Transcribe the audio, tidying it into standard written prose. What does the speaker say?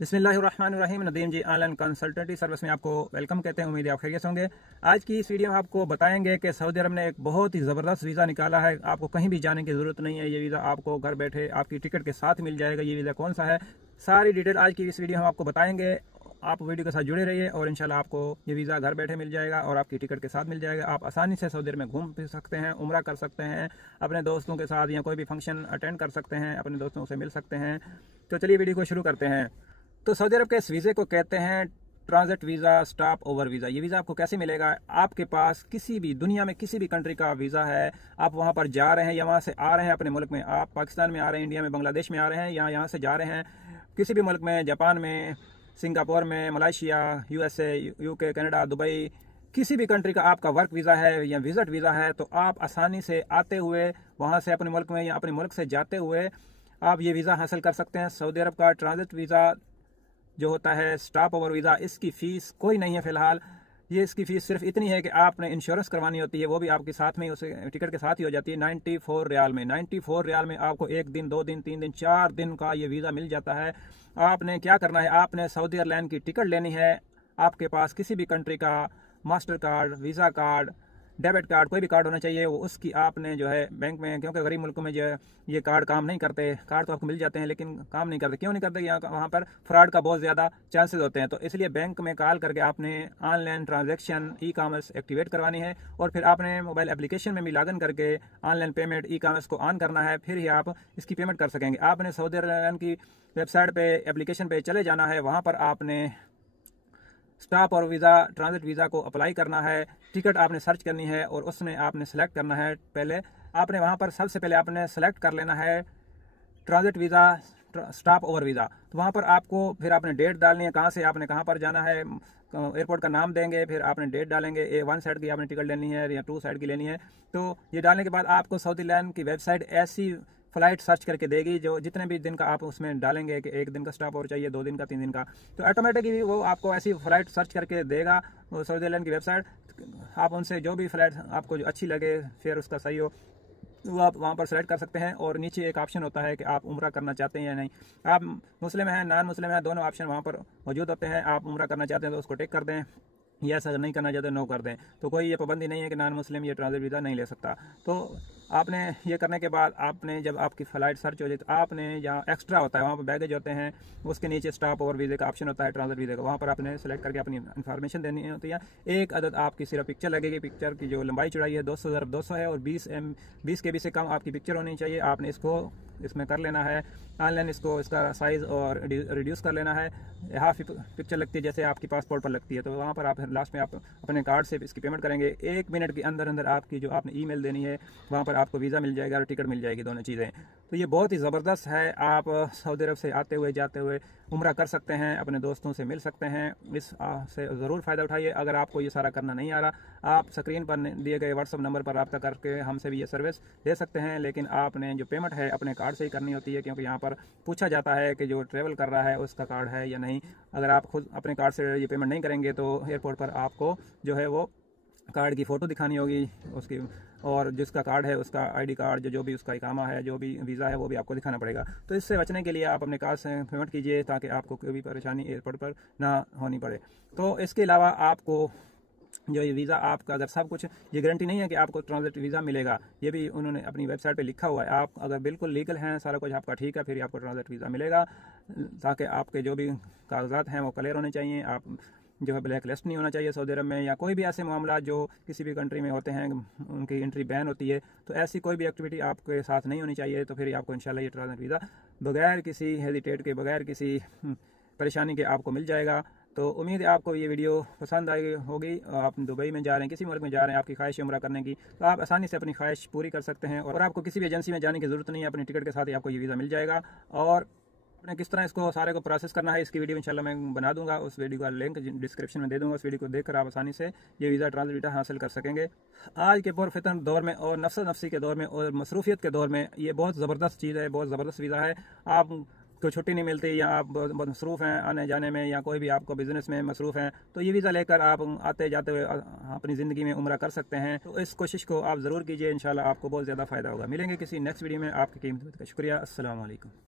बिस्मिल्लाहिर्रहमानिर्रहीम। नदीम जी online consultancy service में आपको वेलकम कहते हैं। उम्मीद है आप खैरियत से होंगे। आज की इस वीडियो में आपको बताएंगे कि सऊदी अरब ने एक बहुत ही ज़बरदस्त वीज़ा निकाला है। आपको कहीं भी जाने की ज़रूरत नहीं है। ये वीज़ा आपको घर बैठे आपकी टिकट के साथ मिल जाएगा। ये वीज़ा कौन सा है, सारी डिटेल आज की इस वीडियो में आपको बताएंगे। आप वीडियो के साथ जुड़े रहिए और इंशाल्लाह आपको ये वीज़ा घर बैठे मिल जाएगा और आपकी टिकट के साथ मिल जाएगा। आप आसानी से सऊदी अरब में घूम फिर सकते हैं, उम्रा कर सकते हैं, अपने दोस्तों के साथ या कोई भी फंक्शन अटेंड कर सकते हैं, अपने दोस्तों से मिल सकते हैं। तो चलिए वीडियो को शुरू करते हैं। तो सऊदी अरब के इस वीज़े को कहते हैं transit visa, stop over visa. ये वीज़ा आपको कैसे मिलेगा? आपके पास किसी भी दुनिया में किसी भी कंट्री का वीज़ा है, आप वहाँ पर जा रहे हैं या वहाँ से आ रहे हैं अपने मुल्क में, आप पाकिस्तान में आ रहे हैं, इंडिया में, बांग्लादेश में आ रहे हैं या यहाँ से जा रहे हैं किसी भी मुल्क में, जापान में, सिंगापुर में, Malaysia, USA, UK, Canada, Dubai, किसी भी कंट्री का आपका वर्क वीज़ा है या विजिट वीज़ा है, तो आप आसानी से आते हुए वहाँ से अपने मुल्क में या अपने मुल्क से जाते हुए आप ये वीज़ा हासिल कर सकते हैं। सऊदी अरब का ट्रांजिट वीज़ा जो होता है, स्टॉप ओवर वीज़ा, इसकी फ़ीस कोई नहीं है फ़िलहाल। ये इसकी फ़ीस सिर्फ इतनी है कि आपने इंश्योरेंस करवानी होती है, वो भी आपके साथ में उसे टिकट के साथ ही हो जाती है। 94 रियाल में 94 रियाल में आपको 1 दिन, 2 दिन, 3 दिन, 4 दिन का ये वीज़ा मिल जाता है। आपने क्या करना है, आपने सऊदी एयरलाइन की टिकट लेनी है। आपके पास किसी भी कंट्री का master card, visa card, debit card, कोई भी कार्ड होना चाहिए, वो उसकी आपने जो है बैंक में, क्योंकि गरीब मुल्कों में जो है ये कार्ड काम नहीं करते। कार्ड तो आपको मिल जाते हैं लेकिन काम नहीं करते। क्यों नहीं करते? यहाँ वहाँ पर फ्रॉड का बहुत ज़्यादा चांसेस होते हैं। तो इसलिए बैंक में कॉल करके आपने online transaction, e commerce activate करवानी है और फिर आपने मोबाइल एप्लीकेशन में भी लॉगिन करके ऑनलाइन पेमेंट, ई कॉमर्स को ऑन करना है, फिर ही आप इसकी पेमेंट कर सकेंगे। आपने सऊदी अरब की वेबसाइट पे, एप्लीकेशन पे चले जाना है, वहाँ पर आपने स्टॉप और वीज़ा, ट्रांजिट वीज़ा को अप्लाई करना है। टिकट आपने सर्च करनी है और उसमें आपने सेलेक्ट करना है। पहले आपने वहाँ पर सबसे पहले आपने सेलेक्ट कर लेना है transit visa, stop over visa. तो वहाँ पर आपको फिर आपने डेट डालनी है, कहाँ से आपने कहाँ पर जाना है, एयरपोर्ट का नाम देंगे, फिर आपने डेट डालेंगे। A1 साइड की आपने टिकट लेनी है या 2 साइड की लेनी है। तो ये डालने के बाद आपको सऊदी एयरलाइन की वेबसाइट ऐसी फ़्लाइट सर्च करके देगी जो जितने भी दिन का आप उसमें डालेंगे कि 1 दिन का स्टॉप और चाहिए, 2 दिन का, 3 दिन का, तो ऑटोमेटिकली वो आपको ऐसी फ़्लाइट सर्च करके देगा सऊदी एयरलाइन की वेबसाइट। आप उनसे जो भी फ़्लाइट आपको जो अच्छी लगे, फिर उसका सही हो, वो आप वहाँ पर सेलेक्ट कर सकते हैं। और नीचे एक ऑप्शन होता है कि आप उम्रा करना चाहते हैं या नहीं। आप मुस्लिम हैं, नॉन मुस्लिम हैं, दोनों ऑप्शन वहाँ पर मौजूद होते हैं। आप उम्रा करना चाहते हैं तो उसको टिक कर दें, यस अगर नहीं करना चाहते नो कर दें। तो कोई ये पाबंदी नहीं है कि नॉन मुस्लिम ये ट्रांजिट वीज़ा नहीं ले सकता। तो आपने ये करने के बाद आपने जब आपकी फ़्लाइट सर्च हो जाए तो आपने जहाँ एक्स्ट्रा होता है वहाँ पर बैगेज होते हैं, उसके नीचे स्टॉप ओवर वीज़े का ऑप्शन होता है, ट्रांजिट वीज़े का, वहाँ पर आपने सेलेक्ट करके अपनी इन्फॉर्मेशन देनी होती है। एक अदद आपकी सिर्फ पिक्चर लगेगी। पिक्चर की जो लंबाई चौड़ाई है 200x200 है और 20 KB से कम आपकी पिक्चर होनी चाहिए। आपने इसको इसमें कर लेना है ऑनलाइन, इसको इसका साइज़ और रिड्यूस कर लेना है। हाफ पिक्चर लगती है जैसे आपकी पासपोर्ट पर लगती है। तो वहाँ पर आप लास्ट में आप अपने कार्ड से इसकी पेमेंट करेंगे। 1 मिनट के अंदर अंदर आपकी जो आपने ईमेल देनी है, वहाँ पर आपको वीज़ा मिल जाएगा और टिकट मिल जाएगी, दोनों चीज़ें। तो ये बहुत ही ज़बरदस्त है। आप सऊदी अरब से आते हुए जाते हुए उम्रा कर सकते हैं, अपने दोस्तों से मिल सकते हैं। इस से ज़रूर फ़ायदा उठाइए। अगर आपको ये सारा करना नहीं आ रहा, आप स्क्रीन पर दिए गए व्हाट्सअप नंबर पर रब्ता करके हमसे भी ये सर्विस ले सकते हैं। लेकिन आपने जो पेमेंट है अपने कार्ड से ही करनी होती है, क्योंकि यहाँ पर पूछा जाता है कि जो ट्रैवल कर रहा है उसका कार्ड है या नहीं। अगर आप खुद अपने कार्ड से ये पेमेंट नहीं करेंगे तो एयरपोर्ट पर आपको जो है वो कार्ड की फ़ोटो दिखानी होगी उसकी, और जिसका कार्ड है उसका आईडी कार्ड, जो भी उसका इकामा है, जो भी वीज़ा है, वो भी आपको दिखाना पड़ेगा। तो इससे बचने के लिए आप अपने कार्ड से पेमेंट कीजिए ताकि आपको कोई भी परेशानी एयरपोर्ट पर ना होनी पड़े। तो इसके अलावा आपको जो ये वीज़ा आपका, अगर सब कुछ, ये गारंटी नहीं है कि आपको ट्रांजिट वीज़ा मिलेगा, ये भी उन्होंने अपनी वेबसाइट पे लिखा हुआ है। आप अगर बिल्कुल लीगल हैं, सारा कुछ आपका ठीक है, फिर आपको ट्रांजिट वीज़ा मिलेगा। ताकि आपके जो भी कागजात हैं वो क्लियर होने चाहिए। आप जो है ब्लैक लिस्ट नहीं होना चाहिए सऊदी अरब में, या कोई भी ऐसे मामला जो किसी भी कंट्री में होते हैं, उनकी एंट्री बैन होती है। तो ऐसी कोई भी एक्टिविटी आपके साथ नहीं होनी चाहिए। तो फिर आपको इंशाल्लाह ये ट्रांजिट वीज़ा बगैर किसी हेजिटेट के, बगैर किसी परेशानी के आपको मिल जाएगा। तो उम्मीद है आपको ये वीडियो पसंद आई होगी। आप दुबई में जा रहे हैं, किसी मुल्क में जा रहे हैं, आपकी ख्वाहिश है उम्रा करने की, तो आप आसानी से अपनी ख्वाहिश पूरी कर सकते हैं और आपको किसी भी एजेंसी में जाने की ज़रूरत नहीं है। अपनी टिकट के साथ ही आपको ये वीज़ा मिल जाएगा। और आपने किस तरह इसको सारे को प्रोसेस करना है, इसकी वीडियो इंशाल्लाह मैं बना दूंगा। उस वीडियो का लिंक डिस्क्रिप्शन में दे दूंगा। उस वीडियो को देखकर आप आसानी से ये वीज़ा, ट्रांजिट वीज़ा हासिल कर सकेंगे। आज के पुरफितन दौर में और नफसी के दौर में और मसरूफियत के दौर में ये बहुत ज़बरदस्त चीज़ है, बहुत ज़बरदस्त वीज़ा है। आप को छुट्टी नहीं मिलती या आप बहुत मसरूफ़ हैं आने जाने में, या कोई भी आपको बिज़नेस में मसरूफ़ हैं, तो ये वीज़ा लेकर आप आते जाते हुए अपनी ज़िंदगी में उम्रा कर सकते हैं। तो इस कोशिश को आप ज़रूर कीजिए, इंशाल्लाह आपको बहुत ज़्यादा फ़ायदा होगा। मिलेंगे किसी नेक्स्ट वीडियो में। आपकी कीमत का शुक्रिया। अस्सलाम वालेकुम।